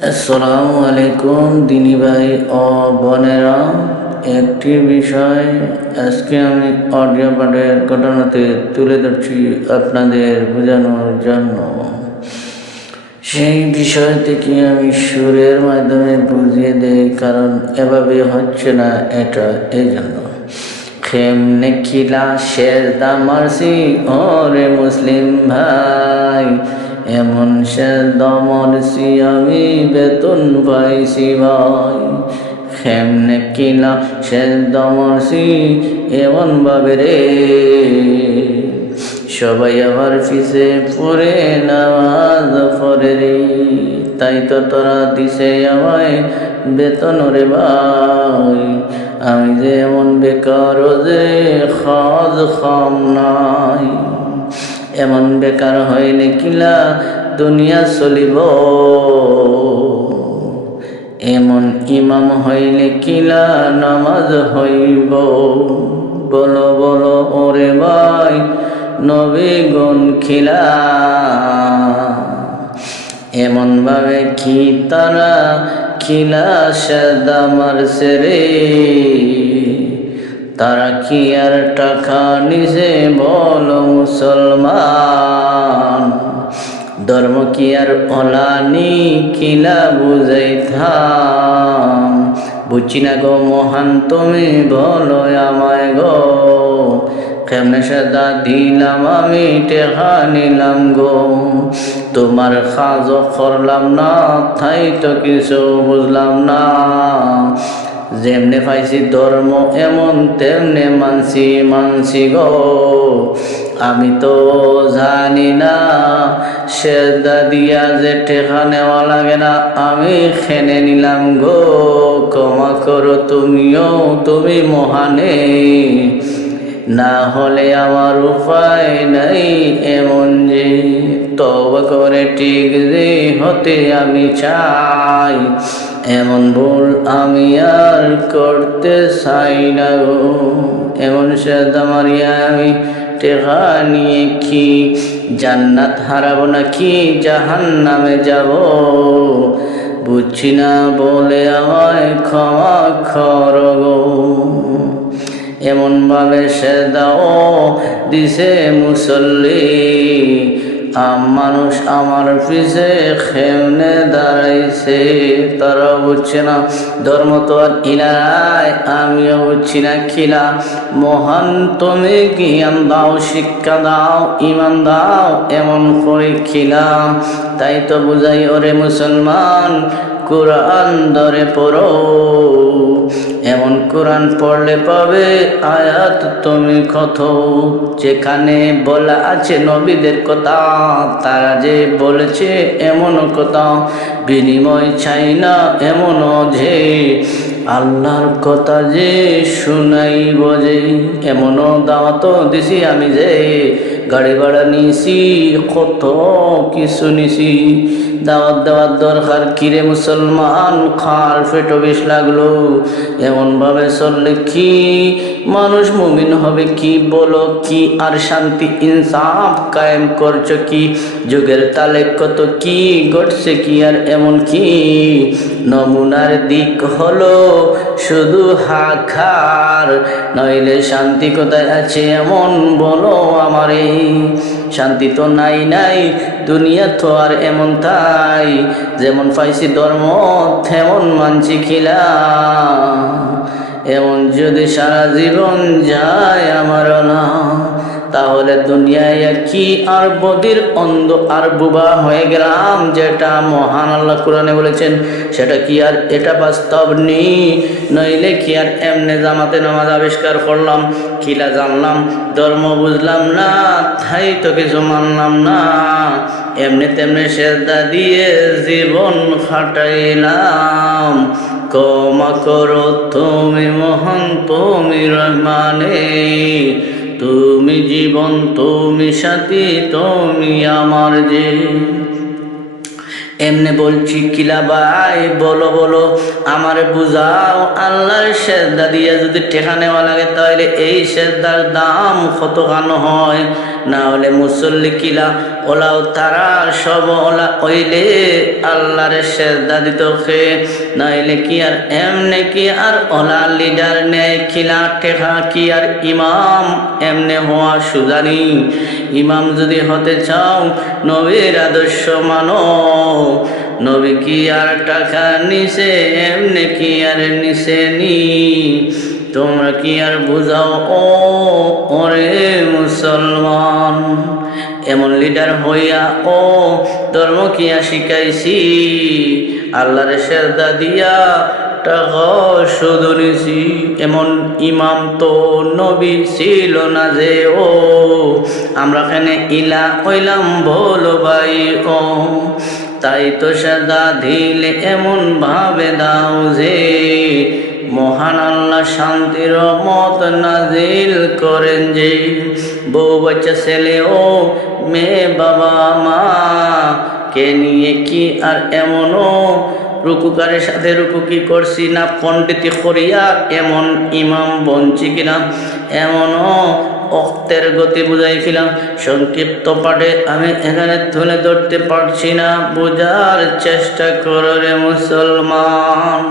আসসালামু আলাইকুম দিনী ভাই ও বোনেরা, একটি বিষয় আজকে আমি অডিও পাঠের ঘটনাতে তুলে ধরছি আপনাদের বোঝানোর জন্য। সেই বিষয় থেকে আমি সুরের মাধ্যমে বুঝিয়ে দেই, কারণ এভাবে হচ্ছে না এটা এই জন্য। কেমনে খিলা সেজদা মারছি ওরে মুসলিম ভাই, এমন সেজদা মারছি আমি বেতন পাইছি ভাই। কেমনে কিলা সেজদা মারছি এমন ভাবে রে, সবাই আবার পিছে পড়ে নামাজ পড়ে রে। তাই তো তোরা দিছে আমায় বেতন রে ভাই, আমি যে এমন বেকার যে খাজ খাম নাই। এমন বেকার হইলে কিলা দুনিয়া চলিব, এমন ইমাম হইলে কিলা নামাজ হইব। বলো বলো ওরে ভাই নবীগণ খিলা, এমন ভাবে কি তারা খিলা সেজদা মারছে রে। তারা কি আর টাকা নিছে বলো মুসলমান, ধর্ম কি আর অলানি কিলা বুঝাইতাম। বুঝছি না গো মহান তুমি বলো আমায় গো, কেমনে সেজদা দিলাম আমি টেকা নিলাম গো। তোমার কাজ করলাম না তাই তো কিছু বুঝলাম না, যেমনে পাইছি ধর্ম এমন তেমনে মানছি গো। আমি তো জানি না সেজদা দিয়া যে টেকা নেওয়া লাগে না, আমি খেনে নিলাম গো। ক্ষমা করো তুমিও, তুমি মহানে, না হলে আমার উপায় নাই এমন যে। তওবা করে ঠিক যে হতে আমি চাই, এমন ভুল আমি আর করতে চাই না গো। এমন সেজদা মারিয়া আমি টেকা নিয়ে কি জান্নাত হারাবো নাকি জাহান্নামে যাব। বুঝছি না বলে আমায় ক্ষমা করো গো। এমন ভাবে সেজদাও দিছে মুসল্লি, মানুষ আমার পিছে কেমনে দাঁড়াইছে। তারা বুঝছে না ধর্ম তো আর ইলাই, আমিও বুঝছি না খিলা। মহান তুমি জ্ঞান দাও, শিক্ষা দাও, ইমান দাও, এমন করে খিলা। তাই তো বুঝাই ওরে মুসলমান, কোরআন ধরে পড়ো, এমন কোরআন পড়লে পাবে আয়াত তুমি কত। যেখানে বলা আছে নবীদের কথা, তারা যে বলেছে এমন কথা, বিনিময় চাই না এমনও যে আল্লাহর কথা যে শুনাইব যে। এমনও দাওয়াত দিছি আমি যে, গাড়ি ভাড়া নিছি, কত কিছু নিছি। দাওয়াত দেওয়ার দরকার কিরে মুসলমান, খার পেটো বেশ লাগলো। এমন ভাবে চললে কি মানুষ মুমিন হবে কি বলো কি, আর শান্তি ইনসাফ কায়েম করছো কি। যুগের তালে কত কি ঘটছে কি, আর এমন কি নমুনার দিক হলো শুধু হাখার। নইলে শান্তি কোথায় আছে এমন বলো আমারে। শান্তি তো নাই নাই দুনিয়া তো আর এমন তাই, যেমন পাইছি ধর্ম তেমন মানছি খিলা। এমন যদি সারা জীবন যায় আমারও না, তাহলে দুনিয়ায় কি আর বদির অন্ধ আর বুবা হয়ে গেলাম। যেটা মহান আল্লাহ কোরআনে বলেছেন সেটা কি আর এটা বাস্তব নেই। নইলে কি আর এমনে জামাতে নামাজ আবিষ্কার করলাম, কিলা জানলাম, ধর্ম বুঝলাম না তাই তো কিছু মানলাম না। এমনি তেমনি সেজদা দিয়ে জীবন কাটাইলাম। ক্ষমা করো তুমি মহান তুমি রহমানে, তুমি জীবন তুমি সাথী তুমি আমার যে। এমনি বলছি কিলা ভাই বলো বলো আমারে বুঝাও, আল্লাহর সেজদা দিয়ে যদি টেকা নেওয়া লাগে তাহলে এই সেজদার দাম কত খানো হয়। না হলে মুসল্লি কিলা ওলাও তারা সব ওলা ওইলে আল্লাহর সেজদা দিত খে, নইলে কি আর এমনে কি আর ওলা লিডার নেই খিলা টেকা কি আর ইমাম এমনে হওয়া সুজানি। ইমাম যদি হতে চাও নবীর আদর্শ মানো, নবী কি আর টাকা নিছে এমনে কি আর নিছে নি। তোমরা কি আর বুঝাও ও ওরে মুসলমান, এমন লিডার হইয়া ও ধর্ম কিয়া শিখাইছি, আল্লাহর সেজদা দিয়া টাকা শুধু নিছি। এমন ইমাম তো নবী ছিল না যে ও, আমরা কেনে ইলা হইলাম বলো ভাই ও। তাই তো সেজদা দিলে এমন ভাবে দাও যে মহান আল্লাহ শান্তির রহমত নাজিল করেন যে। বউ বাচ্চা ছেলে ও মেয়ে বাবা মা কে নিয়ে কি আর এমনও রুকুকারের সাথে রুকু কি করছি না পণ্ডিতি করিয়া এমন ইমাম বঞ্চি কিনা, এমনও অক্তের গতি বুঝাইছিলাম। সংক্ষিপ্ত পাঠে আমি এখানে তুলে ধরতে পারছি না, বোঝার চেষ্টা করো রে মুসলমান।